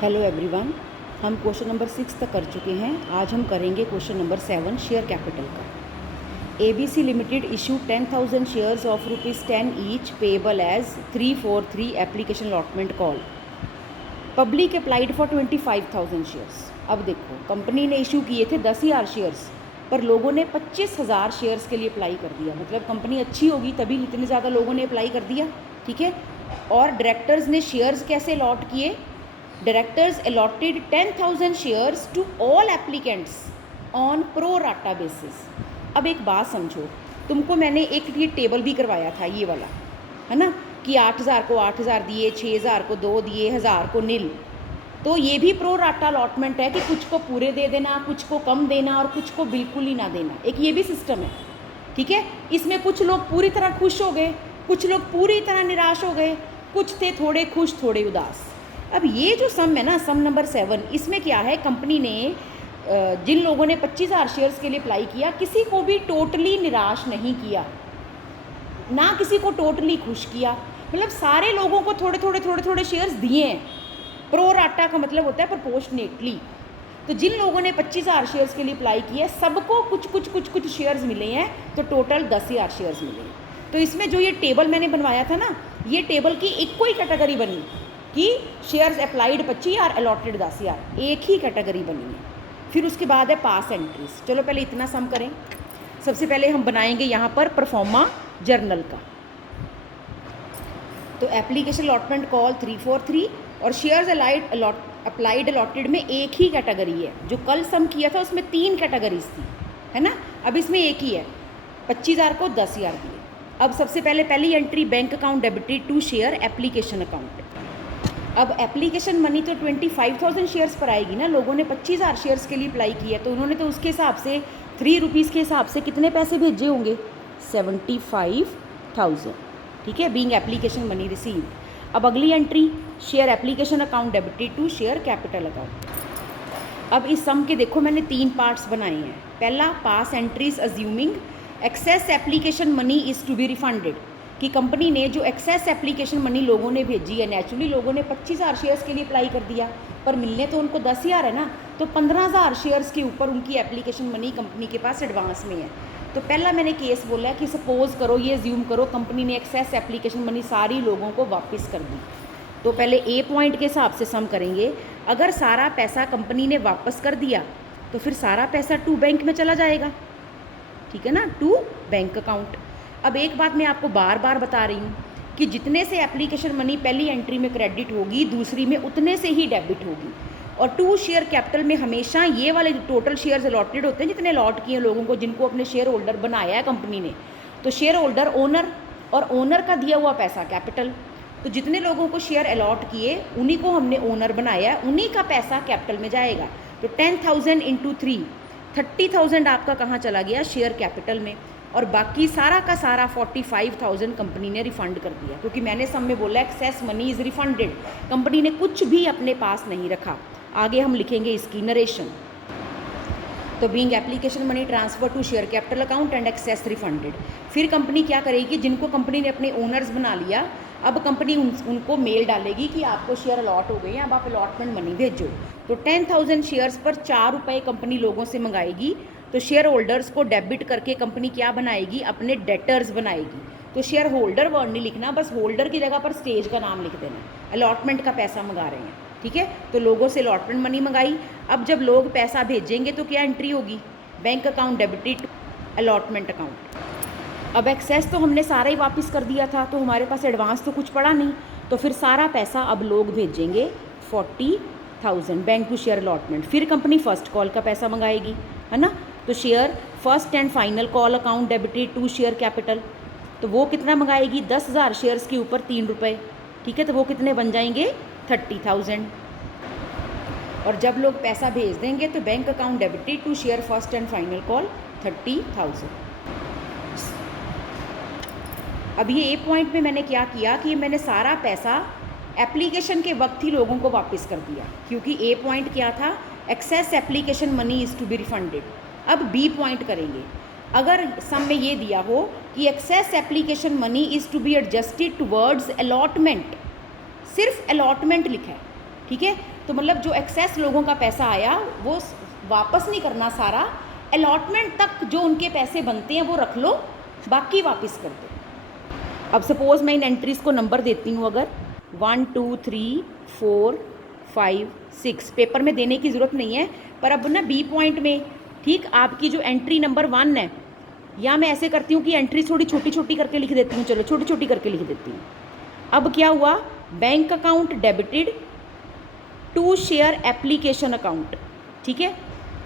Hello everyone, हम question number 6 तक कर चुके हैं। आज हम करेंगे क्वेश्चन नंबर 7 शेयर कैपिटल का। ABC limited issue 10,000 shares of ₹10 each payable as 343 application allotment call. Public applied for 25,000 shares. अब देखो, कंपनी ने इशू किए थे 10,000 शेयर्स, पर लोगों ने 25,000 शेयर्स के लिए अप्लाई कर दिया। मतलब कंपनी अच्छी होगी तभी इतने ज़्यादा लोगों ने अप्लाई कर दिया, ठीक है। और डायरेक्टर्स ने शेयर्स कैसे अलॉट किए? Directors allotted 10,000 shares to all applicants on pro rata basis। अब एक बात समझो, तुमको मैंने एक ये टेबल भी करवाया था, ये वाला है ना, कि 8,000 को 8,000 दिए, 6,000 को 2 दिए, 1,000 को नील। तो ये भी प्रो राटा अलॉटमेंट है कि कुछ को पूरे दे देना, कुछ को कम देना और कुछ को बिल्कुल ही ना देना। एक ये भी सिस्टम है, ठीक है। इसमें कुछ लोग पूरी तरह खुश हो गए, कुछ लोग पूरी तरह निराश हो गए, कुछ थे थोड़े खुश थोड़े उदास। अब ये जो सम है ना, सम नंबर 7, इसमें क्या है, कंपनी ने जिन लोगों ने 25,000 शेयर्स के लिए अप्लाई किया, किसी को भी टोटली निराश नहीं किया, ना किसी को टोटली खुश किया। मतलब सारे लोगों को थोड़े थोड़े शेयर्स दिए हैं। प्रो राटा का मतलब होता है प्रोपोर्शनेटली। तो जिन लोगों ने 25,000 शेयर्स के लिए अप्लाई किया, सबको कुछ शेयर्स मिले हैं, तो टोटल 10,000 शेयर्स मिले हैं। तो इसमें जो ये टेबल मैंने बनवाया था ना, ये टेबल की एक कोई कैटेगरी बनी कि शेयर्स अप्लाइड 25,000 अलॉटेड 10,000, एक ही कैटेगरी बनी है। फिर उसके बाद है पास एंट्रीज। चलो पहले इतना सम करें। सबसे पहले हम बनाएंगे यहाँ पर परफॉर्मा जर्नल का। तो एप्लीकेशन अलॉटमेंट कॉल 343 और शेयर्स अप्लाइड अलॉटेड में एक ही कैटेगरी है। जो कल सम किया था उसमें 3 कैटेगरीज थी, है ना। अब इसमें एक ही है, 25,000 को 10,000 दिए। अब सबसे पहली entry bank account debited to share application account. अब एप्लीकेशन मनी तो 25,000 शेयर्स पर आएगी ना। लोगों ने 25,000 शेयर्स के लिए अप्लाई किया, तो उन्होंने तो उसके हिसाब से 3 रुपीज़ के हिसाब से कितने पैसे भेजे होंगे? 75,000, ठीक है, बीइंग एप्लीकेशन मनी रिसीव। अब अगली entry share application account debited to share capital account. अब इस सम के देखो मैंने 3 पार्ट्स बनाए हैं। पहला, pass entries assuming excess application money is to be refunded, कि कंपनी ने जो एक्सेस एप्लीकेशन मनी लोगों ने भेजी है, नेचुरली लोगों ने 25,000 शेयर्स के लिए अप्लाई कर दिया, पर मिलने तो उनको 10,000 है ना, तो 15,000 शेयर्स के ऊपर उनकी एप्लीकेशन मनी कंपनी के पास एडवांस में है। तो पहला मैंने केस बोला है कि सपोज करो, ये ज्यूम करो, कंपनी ने एक्सेस एप्लीकेशन मनी सारी लोगों को वापस कर दी। तो पहले ए पॉइंट के हिसाब से सम करेंगे। अगर सारा पैसा कंपनी ने वापस कर दिया तो फिर सारा पैसा टू बैंक में चला जाएगा, ठीक है ना, टू बैंक अकाउंट। अब एक बात मैं आपको बार बार बता रही हूँ कि जितने से एप्लीकेशन मनी पहली एंट्री में क्रेडिट होगी, दूसरी में उतने से ही डेबिट होगी। और टू शेयर कैपिटल में हमेशा ये वाले टोटल शेयर्स अलॉटेड होते हैं, जितने अलॉट किए लोगों को, जिनको अपने शेयर होल्डर बनाया है कंपनी ने। तो शेयर होल्डर ओनर, और ओनर का दिया हुआ पैसा कैपिटल। तो जितने लोगों को शेयर अलॉट किए उन्हीं को हमने ओनर बनाया है, उन्हीं का पैसा कैपिटल में जाएगा। तो 10,000 इंटू 3, 30,000 आपका कहाँ चला गया? शेयर कैपिटल में। और बाकी सारा का सारा 45,000 कंपनी ने रिफ़ंड कर दिया, क्योंकि मैंने सब में बोला excess money is refunded. Company ने कुछ भी अपने पास नहीं रखा। आगे हम लिखेंगे इसकी नरेशन। तो being application money transfer to share capital account and excess refunded. फिर कंपनी क्या करेगी? जिनको कंपनी ने अपने ओनर्स बना लिया, अब कंपनी उनको मेल डालेगी कि आपको शेयर अलॉट हो गए हैं, अब आप अलॉटमेंट मनी भेजो। तो 10,000 शेयर्स पर 4 रुपये कंपनी लोगों से मंगाएगी। तो शेयर होल्डर्स को डेबिट करके कंपनी क्या बनाएगी? अपने डेटर्स बनाएगी। तो शेयर होल्डर वर्ड नहीं लिखना, बस होल्डर की जगह पर स्टेज का नाम लिख देना। अलॉटमेंट का पैसा मंगा रहे हैं, ठीक है। तो लोगों से अलॉटमेंट मनी मंगाई। अब जब लोग पैसा भेजेंगे तो क्या एंट्री होगी? Bank account debited to allotment account. अब एक्सेस तो हमने सारा ही वापस कर दिया था, तो हमारे पास एडवांस तो कुछ पड़ा नहीं, तो फिर सारा पैसा अब लोग भेजेंगे 40,000 बैंक टू शेयर अलॉटमेंट। फिर कंपनी फर्स्ट कॉल का पैसा मंगाएगी, है ना। तो share first and final call account debited to share capital, तो वो कितना मंगाएगी? 10,000 शेयर्स के ऊपर 3 रुपये, ठीक है। तो वो कितने बन जाएंगे? 30,000। और जब लोग पैसा भेज देंगे तो bank account debited to share first and final call 30,000। अब ये ए पॉइंट में मैंने क्या किया कि मैंने सारा पैसा एप्लीकेशन के वक्त ही लोगों को वापस कर दिया, क्योंकि ए पॉइंट क्या था? Excess application money is to be refunded. अब बी पॉइंट करेंगे। अगर सम में ये दिया हो कि excess application money is to be adjusted towards allotment, सिर्फ अलॉटमेंट लिखा है, ठीक है। तो मतलब जो एक्सेस लोगों का पैसा आया वो वापस नहीं करना सारा, अलॉटमेंट तक जो उनके पैसे बनते हैं वो रख लो, बाकी वापस कर दो। अब सपोज़ मैं इन एंट्रीज़ को नंबर देती हूँ, अगर 1 2 3 4 5 6 पेपर में देने की ज़रूरत नहीं है, पर अब ना बी पॉइंट में, ठीक, आपकी जो एंट्री नंबर 1 है, या मैं ऐसे करती हूँ कि एंट्री थोड़ी छोटी छोटी करके लिख देती हूँ, चलो छोटी छोटी करके लिख देती हूँ। अब क्या हुआ, bank account debited to share application account, ठीक है।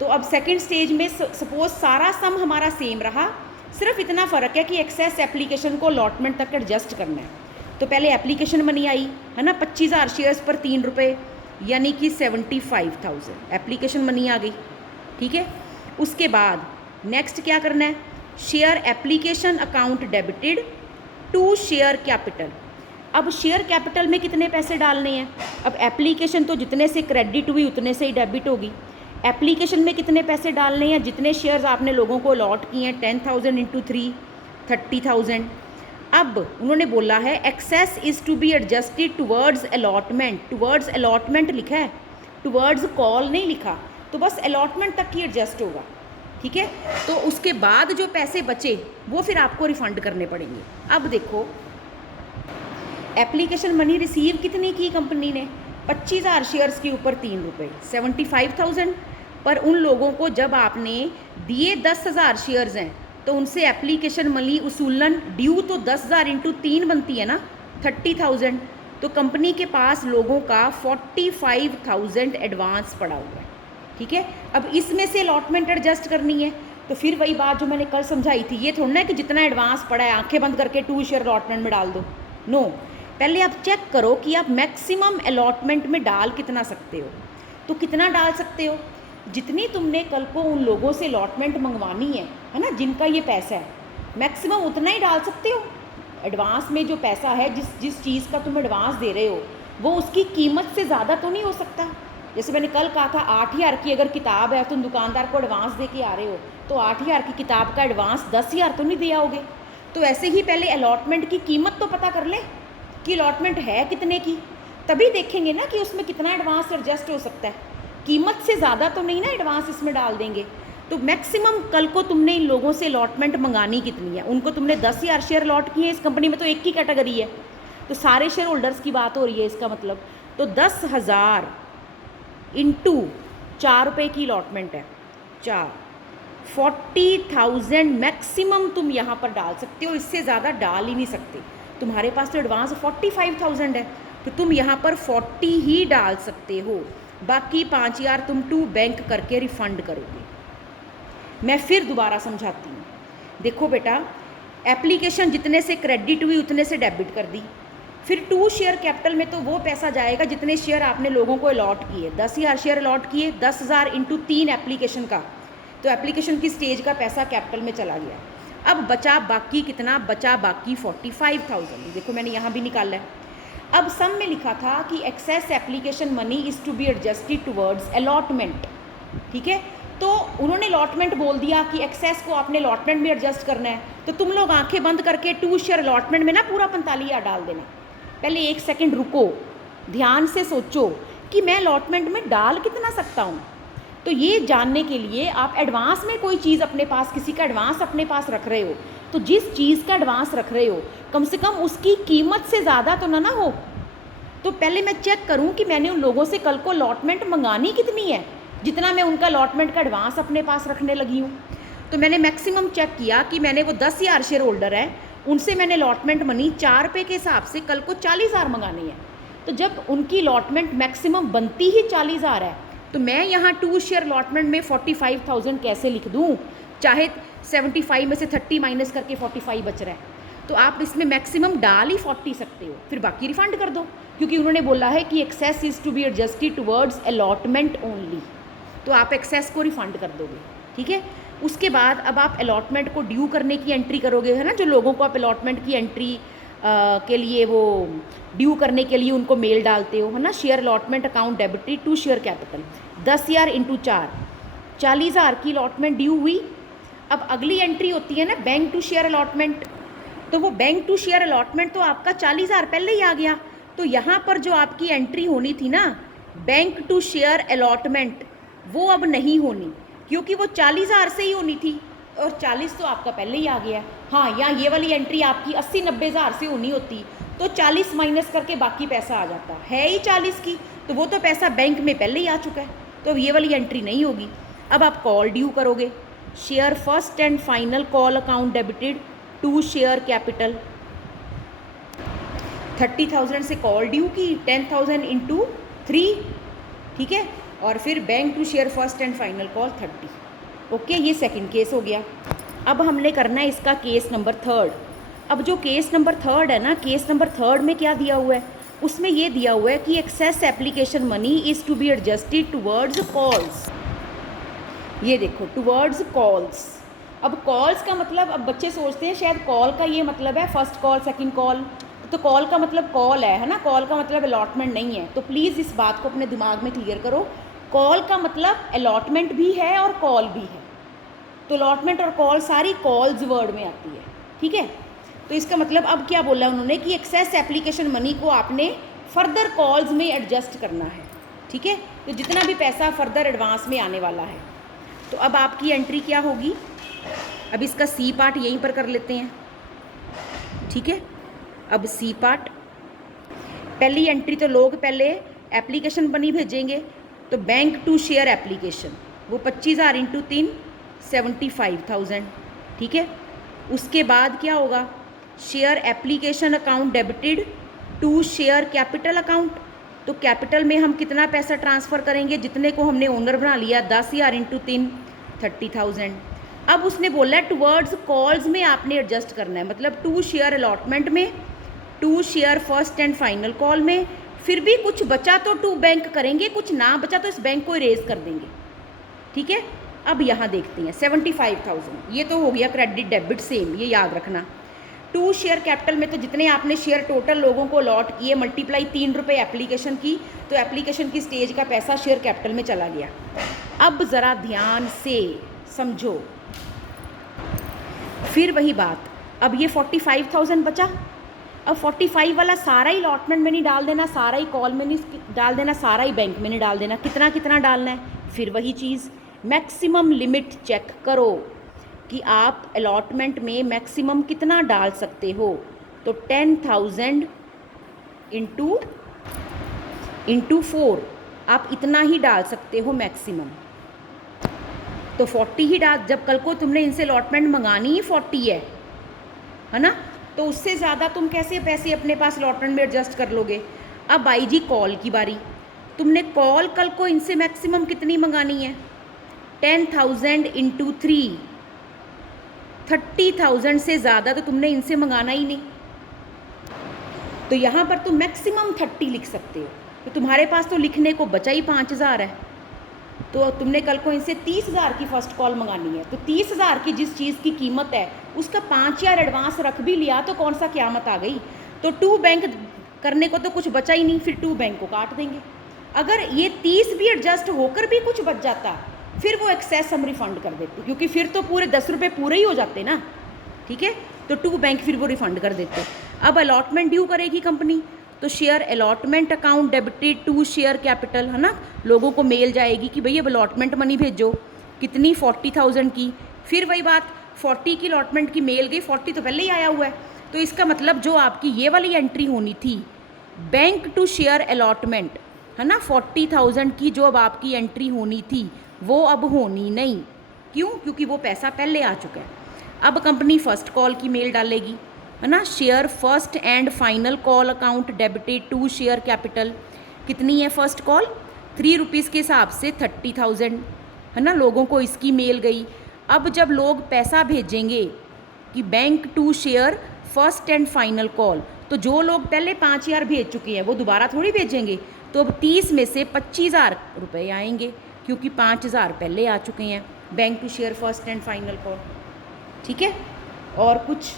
तो अब सेकंड स्टेज में सपोज सारा सम हमारा सेम रहा, सिर्फ इतना फ़र्क है कि एक्सेस एप्लीकेशन को अलॉटमेंट तक एडजस्ट करना है। तो पहले एप्लीकेशन मनी आई है ना, 25,000 शेयर्स पर 3 रुपये, यानी कि 75,000 एप्लीकेशन मनी आ गई, ठीक है। उसके बाद नेक्स्ट क्या करना है, share application account debited to share capital. अब शेयर कैपिटल में कितने पैसे डालने हैं, अब एप्लीकेशन तो जितने से क्रेडिट हुई उतने से ही डेबिट होगी। एप्लीकेशन में कितने पैसे डालने हैं, जितने शेयर्स आपने लोगों को अलॉट किए हैं, 10,000 इंटू 3 30,000। अब उन्होंने बोला है excess is to be adjusted towards allotment, towards allotment लिखा है, टुवर्ड्स कॉल नहीं लिखा, तो बस अलॉटमेंट तक ही एडजस्ट होगा, ठीक है। तो उसके बाद जो पैसे बचे वो फिर आपको रिफ़ंड करने पड़ेंगे। अब देखो एप्लीकेशन मनी रिसीव कितनी की कंपनी ने, 25,000 शेयर्स के ऊपर 3 रुपये, 75,000। पर उन लोगों को जब आपने दिए 10,000 शेयर्स हैं तो उनसे एप्लीकेशन मनी उसूलन ड्यू तो 10,000 इंटू 3 बनती है ना, 30,000। तो कंपनी के पास लोगों का 45,000 एडवांस पड़ा हुआ है, ठीक है। अब इसमें से अलॉटमेंट एडजस्ट करनी है, तो फिर वही बात जो मैंने कल समझाई थी, ये थोड़ा ना कि जितना एडवांस पड़ा है आंखें बंद करके 2 शेयर अलॉटमेंट में डाल दो, नो। पहले आप चेक करो कि आप मैक्सिमम अलॉटमेंट में डाल कितना सकते हो। तो कितना डाल सकते हो, जितनी तुमने कल को उन लोगों से अलॉटमेंट मंगवानी है ना, जिनका ये पैसा है, मैक्सिमम उतना ही डाल सकते हो। एडवांस में जो पैसा है, जिस चीज़ का तुम एडवांस दे रहे हो, वो उसकी कीमत से ज़्यादा तो नहीं हो सकता। जैसे मैंने कल कहा था 8,000 की अगर किताब है, तुम दुकानदार को एडवांस दे के आ रहे हो, तो 8,000 की किताब का एडवांस 10,000 तो नहीं दे आओगे। तो ऐसे ही पहले अलॉटमेंट की कीमत तो पता कर लें कि अलॉटमेंट है कितने की, तभी देखेंगे ना कि उसमें कितना एडवांस एडजस्ट हो सकता है। कीमत से ज़्यादा तो नहीं ना एडवांस इसमें डाल देंगे। तो मैक्सिमम कल को तुमने इन लोगों से अलॉटमेंट मंगानी कितनी है, उनको तुमने 10,000 शेयर अलॉट किए हैं, इस कंपनी में तो एक ही कैटेगरी है, तो सारे शेयर होल्डर्स की बात हो रही है इसका मतलब। तो 10,000 इंटू 4 रुपये की अलॉटमेंट है, 40,000 मैक्सिमम तुम यहाँ पर डाल सकते हो, इससे ज़्यादा डाल ही नहीं सकते। तुम्हारे पास तो एडवांस 45,000 है, तो तुम यहाँ पर 40 ही डाल सकते हो, बाकी 5,000 तुम टू बैंक करके रिफ़ंड करोगे। मैं फिर दोबारा समझाती हूँ, देखो बेटा, एप्लीकेशन जितने से क्रेडिट हुई उतने से डेबिट कर दी, फिर 2 शेयर कैपिटल में तो वो पैसा जाएगा जितने शेयर आपने लोगों को अलॉट किए, 10,000 शेयर अलॉट किए, 10,000 इंटू 3 एप्लीकेशन का, तो एप्लीकेशन की स्टेज का पैसा कैपिटल में चला गया। अब बचा बाकी कितना, बचा बाकी 45,000, देखो मैंने यहाँ भी निकाला है। अब सम में लिखा था कि excess application money is to be adjusted towards allotment, ठीक है। तो उन्होंने अलॉटमेंट बोल दिया कि एक्सेस को आपने अलॉटमेंट में एडजस्ट करना है, तो तुम लोग आंखें बंद करके 2 शेयर अलॉटमेंट में ना पूरा 45,000 डाल देना। पहले 1 सेकंड रुको, ध्यान से सोचो कि मैं अलॉटमेंट में डाल कितना सकता हूँ। तो ये जानने के लिए आप एडवांस में कोई चीज़ अपने पास, किसी का एडवांस अपने पास रख रहे हो, तो जिस चीज़ का एडवांस रख रहे हो कम से कम उसकी कीमत से ज़्यादा तो ना हो। तो पहले मैं चेक करूं कि मैंने उन लोगों से कल को अलॉटमेंट मंगानी कितनी है, जितना मैं उनका अलॉटमेंट का एडवांस अपने पास रखने लगी हूँ। तो मैंने मैक्सिमम चेक किया कि मैंने वो 10,000 शेयर होल्डर है, उनसे मैंने अलॉटमेंट मनी 4 रुपये के हिसाब से कल को 40,000 मंगानी है। तो जब उनकी अलॉटमेंट मैक्सिमम बनती ही 40,000 है, तो मैं यहाँ 2 शेयर अलॉटमेंट में 45,000 कैसे लिख दूँ, चाहे 75 में से 30 माइनस करके 45 बच रहा है, तो आप इसमें मैक्सिमम डाल ही 40 सकते हो, फिर बाकी रिफंड कर दो, क्योंकि उन्होंने बोला है कि excess is to be adjusted towards allotment only, तो आप एक्सेस को रिफंड कर दोगे, ठीक है। उसके बाद अब आप अलॉटमेंट को ड्यू करने की एंट्री करोगे, है ना, जो लोगों को आप अलॉटमेंट की एंट्री के लिए वो ड्यू करने के लिए उनको मेल डालते हो, है ना, share allotment account debited to share capital, 10,000 into 4, 40,000 की अलॉटमेंट ड्यू हुई। अब अगली एंट्री होती है ना बैंक टू शेयर अलॉटमेंट, तो वो बैंक टू शेयर अलॉटमेंट तो आपका 40,000 पहले ही आ गया, तो यहाँ पर जो आपकी एंट्री होनी थी ना, बैंक टू शेयर अलॉटमेंट वो अब नहीं होनी, क्योंकि वो 40,000 से ही होनी थी और 40 तो आपका पहले ही आ गया। हाँ, यहाँ ये वाली एंट्री आपकी 80-90 हज़ार से होनी होती तो 40 माइनस करके बाकी पैसा आ जाता है ही 40 की, तो वो तो पैसा बैंक में पहले ही आ चुका है, तो अब ये वाली एंट्री नहीं होगी। अब आप कॉल ड्यू करोगे, share first and final call account debited to share capital. 30,000 से कॉल ड्यू की, 10,000 इंटू 3, ठीक है, और फिर bank to share first and final call 30। Okay, ये सेकंड केस हो गया। अब हमने करना है इसका केस नंबर 3। अब जो केस नंबर 3 है ना, केस नंबर 3 में क्या दिया हुआ है, उसमें ये दिया हुआ है कि excess application money is to be adjusted towards calls. ये देखो, टुवर्ड्स कॉल्स। अब कॉल्स का मतलब, अब बच्चे सोचते हैं शायद कॉल का ये मतलब है फर्स्ट कॉल सेकंड कॉल, तो कॉल का मतलब कॉल है ना, कॉल का मतलब अलॉटमेंट नहीं है। तो प्लीज़ इस बात को अपने दिमाग में क्लियर करो, कॉल का मतलब अलॉटमेंट भी है और कॉल भी है। तो अलॉटमेंट और कॉल सारी कॉल्स वर्ड में आती है, ठीक है। तो इसका मतलब अब क्या बोला उन्होंने कि एक्सेस एप्लीकेशन मनी को आपने फर्दर कॉल्स में एडजस्ट करना है, ठीक है। तो जितना भी पैसा फर्दर एडवांस में आने वाला है, तो अब आपकी एंट्री क्या होगी। अब इसका सी पार्ट यहीं पर कर लेते हैं, ठीक है। अब सी पार्ट, पहली एंट्री तो लोग पहले एप्लीकेशन मनी भेजेंगे, तो बैंक टू शेयर एप्लीकेशन वो 25,000 इंटू 3 75,000, ठीक है। उसके बाद क्या होगा, share application account debited to share capital account. तो कैपिटल में हम कितना पैसा ट्रांसफ़र करेंगे, जितने को हमने ओनर बना लिया, 10,000 इंटू 3 30,000। अब उसने बोला है टुवर्ड्स कॉल्स में आपने एडजस्ट करना है, मतलब टू शेयर अलॉटमेंट में, to share first and final call में, फिर भी कुछ बचा तो टू बैंक करेंगे, कुछ ना बचा तो इस बैंक को इरेज कर देंगे, ठीक है। अब यहाँ देखते हैं 75,000, ये तो हो गया क्रेडिट डेबिट सेम, ये याद रखना। टू शेयर कैपिटल में तो जितने आपने शेयर टोटल लोगों को अलॉट किए मल्टीप्लाई 3 रुपये एप्लीकेशन की, तो एप्लीकेशन की स्टेज का पैसा शेयर कैपिटल में चला गया। अब ज़रा ध्यान से समझो, फिर वही बात, अब ये 45,000 बचा, अब 45 वाला सारा ही अलॉटमेंट में नहीं डाल देना, सारा ही कॉल में नहीं डाल देना, सारा ही बैंक में नहीं डाल देना, कितना कितना डालना है। फिर वही चीज़, मैक्सिमम लिमिट चेक करो कि आप अलॉटमेंट में मैक्सिमम कितना डाल सकते हो। तो 10,000 इंटू 4 आप इतना ही डाल सकते हो मैक्सिमम। तो 40 ही डाल, जब कल को तुमने इनसे अलॉटमेंट मंगानी ही 40 है ना, तो उससे ज़्यादा तुम कैसे पैसे अपने पास अलॉटमेंट में एडजस्ट कर लोगे। अब आई जी कॉल की बारी, तुमने कॉल कल को इनसे मैक्सिमम कितनी मंगानी है, 10,000 इंटू 3 30,000 से ज़्यादा तो तुमने इनसे मंगाना ही नहीं। तो यहाँ पर तुम मैक्सिमम 30 लिख सकते हो, तो तुम्हारे पास तो लिखने को बचा ही 5,000 है। तो तुमने कल को इनसे 30,000 की फ़र्स्ट कॉल मंगानी है, तो 30,000 की जिस चीज़ की कीमत है उसका 5,000 एडवांस रख भी लिया तो कौन सा क़यामत आ गई। तो टू बैंक करने को तो कुछ बचा ही नहीं, फिर टू बैंक को काट देंगे। अगर ये 30 भी एडजस्ट होकर भी कुछ बच जाता, फिर वो एक्सेस हम रिफ़ंड कर देते, क्योंकि फिर तो पूरे 10 रुपये पूरे ही हो जाते ना, ठीक है। तो टू बैंक फिर वो रिफ़ंड कर देते। अब अलॉटमेंट ड्यू करेगी कंपनी, तो share allotment account debited to share capital, है ना, लोगों को मेल जाएगी कि भैया अलॉटमेंट मनी भेजो, कितनी 40,000 की। फिर वही बात, 40 की अलॉटमेंट की मेल गई, 40 तो पहले ही आया हुआ है। तो इसका मतलब जो आपकी ये वाली एंट्री होनी थी बैंक टू शेयर अलॉटमेंट, है ना, 40,000 की जो अब आपकी एंट्री होनी थी वो अब होनी नहीं। क्यों? क्योंकि वो पैसा पहले आ चुका है। अब कंपनी फर्स्ट कॉल की मेल डालेगी, है ना, share first and final call account debited to share capital. कितनी है फर्स्ट कॉल, 3 रुपीज़ के हिसाब से 30,000, है ना, लोगों को इसकी मेल गई। अब जब लोग पैसा भेजेंगे कि bank to share first and final call, तो जो लोग पहले 5,000 भेज चुके हैं वो दोबारा थोड़ी भेजेंगे। तो अब 30 में से 25,000 रुपये आएंगे, क्योंकि 5,000 पहले आ चुके हैं bank to share first and final call, ठीक है। और कुछ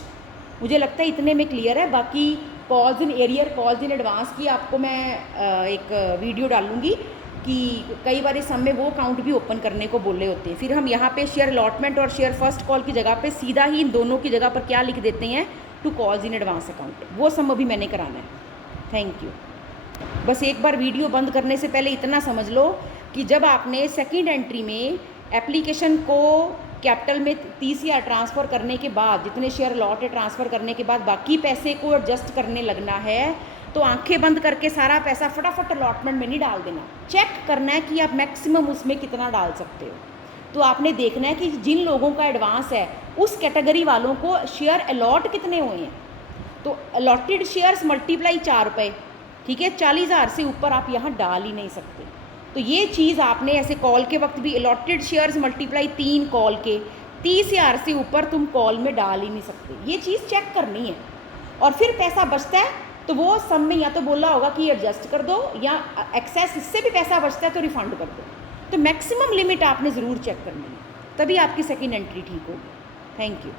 मुझे लगता है इतने में क्लियर है। बाकी calls in arrear, calls in advance की आपको मैं एक वीडियो डालूंगी कि कई बार इस समय वो अकाउंट भी ओपन करने को बोले होते हैं। फिर हम यहाँ पे शेयर अलॉटमेंट और शेयर फर्स्ट कॉल की जगह पे सीधा ही इन दोनों की जगह पर क्या लिख देते हैं, to calls in advance account. वो सम अभी मैंने कराना है। Thank you. बस एक बार वीडियो बंद करने से पहले इतना समझ लो कि जब आपने सेकंड एंट्री में एप्लीकेशन को कैपिटल में 30,000 ट्रांसफ़र करने के बाद, जितने शेयर लॉट है ट्रांसफ़र करने के बाद बाकी पैसे को एडजस्ट करने लगना है, तो आंखें बंद करके सारा पैसा फटाफट अलॉटमेंट में नहीं डाल देना। चेक करना है कि आप मैक्सिमम उसमें कितना डाल सकते हो। तो आपने देखना है कि जिन लोगों का एडवांस है उस कैटेगरी वालों को शेयर अलॉट कितने हुए हैं। तो अलॉटेड शेयर्स मल्टीप्लाई 4 रुपये, ठीक है, 40,000 से ऊपर आप यहाँ डाल ही नहीं सकते। तो ये चीज़ आपने ऐसे कॉल के वक्त भी अलॉटेड शेयर्स मल्टीप्लाई 3 कॉल के 30,000 से ऊपर तुम कॉल में डाल ही नहीं सकते। ये चीज़ चेक करनी है। और फिर पैसा बचता है तो वो सब में या तो बोला होगा कि एडजस्ट कर दो, या एक्सेस इससे भी पैसा बचता है तो रिफ़ंड कर दो। तो मैक्सिमम लिमिट आपने ज़रूर चेक करनी है, तभी आपकी सेकेंड एंट्री ठीक होगी। Thank you.